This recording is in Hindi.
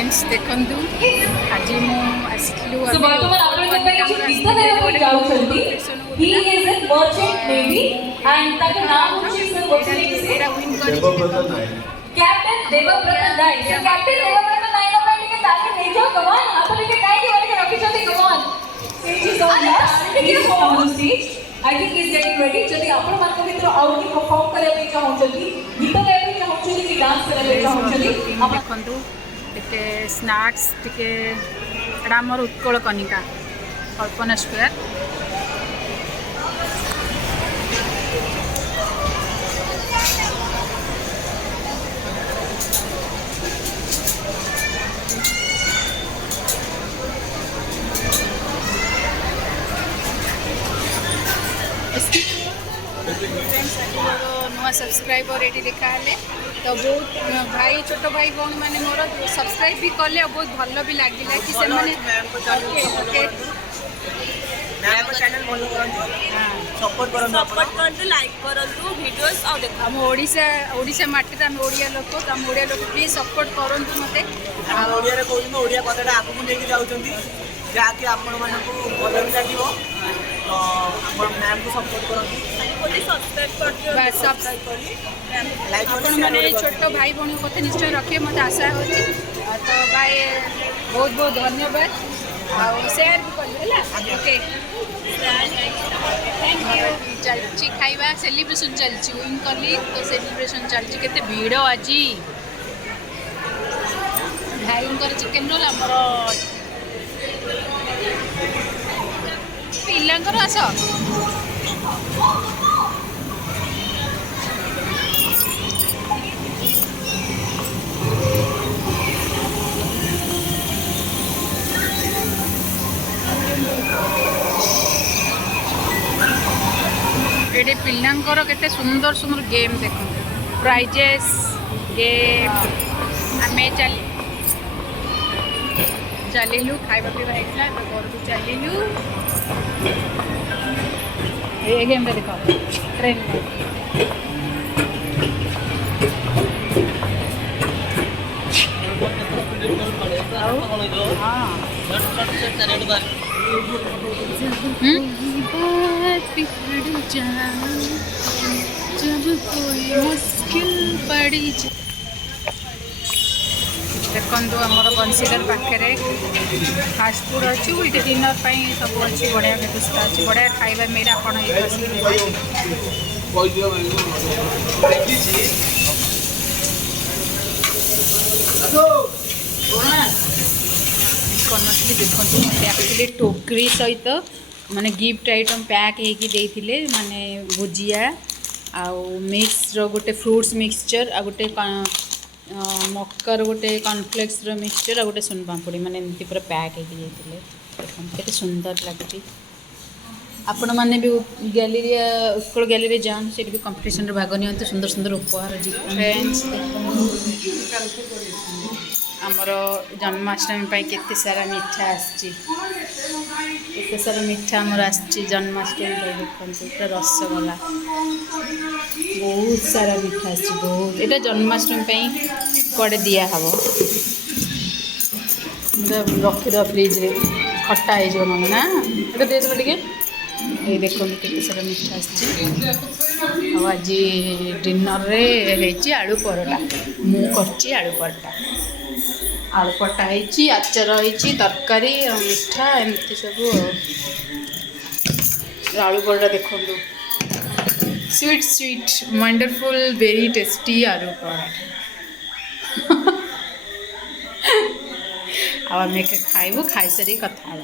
फ्रेंड्स देखंतु आज मु आसलु वर्तमान आपण जे काही गीत गायला जाउछंती he is a merchant navy and ताको नाम होची सर वचले एरा विन करी captain Devavrat Nayak sir captain Devavrat Nayak ପାଇଁ ଟିକେ ତାଲି ନେଇ ଯାଅ कमान ଆପଣ ଟିକେ କାଇକି ବଳିକି ରଖିଛନ୍ତି कमान stage is on us take it on the stage I think he is getting ready जदी आपण ମାନଙ୍କ ଭିତର ଆଉ କି परफॉर्म କରିବା ପାଇଁ ଚାହୁଁଛନ୍ତି ଗୀତ ଗାଇବା ପାଇଁ ଚାହୁଁଛନ୍ତି କି डांस କରିବା ପାଇଁ ଚାହୁଁଛନ୍ତି ଆପଣ ଦେଖନ୍ତୁ टिके स्नैक्स टिके एटा हमर उत्कल कनिका कल्पना स्क्वायर नुआ सब्सक्राइबर ये देखा तो बहुत भाई छोट भाई भौणी मैंने मोर सब्सक्राइब भी कले बहुत भल भी लगे कि से माने चैनल फॉलो करंतु सपोर्ट करंतु लाइक करंतु वीडियोस आ देखो हम ओडिशा माटी हम ओडिया लोक तो हम ओडिया लोक प्लीज सपोर्ट करंतु मते हम ओडिया रे कोइ ओडिया कथाटा आपको लेके जाउचंती जाके आपण मानको भल भी लागिवो तो आपण मैम को सपोर्ट करंतु कोली सब्सक्राइब करदियो बस सब्सक्राइब करी लाइक आपण माने छोट भाई भौणी कथा निश्चय रखे मते आशा होची तो भाई बहुत बहुत धन्यवाद आ शेयर भी करले ओके थैंक यू चलची खाइबा सेलिब्रेशन चलची विन करली तो सेलिब्रेशन चलची केते भीड़ आज भाईंकर चिकन रोल हमर पिलांकर आस ये पिलांकर केते सुंदर सुंदर गेम देखो प्राइजेस गेम आम चलू खावा पीवा होता घर को चलू ये गेम देख ट्रेन जब कोई मुश्किल पड़ी देखो आमर बंशीधर पाखे फास्ट फूड अच्छी ये डिनर सब अच्छी बढ़िया व्यवस्था अच्छी बढ़िया खाଇବା मेरा आप कनसली देखो मत एक्चुअली टोकरी सहित माने गिफ्ट आइटम पैक होते माने भुजिया आउ मिक्स गोटे फ्रूट्स मिक्सचर आ गोटे मकर गोटे कॉर्नफ्लेक्स मिक्सचर आ गोटे सुन पापड़ी माने एमती पूरा पैक होते सुंदर लगे आपण मैंने भी गैलेरिया उत्कल गैलेरी जान से भी कंपटीशन भाग नि सुंदर सुंदर उपहार फ्रेंड्स आमर जन्माष्टमी केते सारा मिठा आते सारा मिठा आमर जन्माष्टमी देखते रसगोला बहुत सारा मिठा बहुत यहाँ जन्माष्टमी कड़े दिया हम रखीद फ्रिज रे खट्टा हो ना ये दे टे ये देखो केते सारा मिठा आज डिनर रे आलू परोटा मुझे आलू परोटा आलू परोटा होती आचार होती तरकारी मिठा एमती सब आलू परोटा देखो sweet sweet wonderful very tasty आलू परोटा आम खाइबू खाई सारी कथा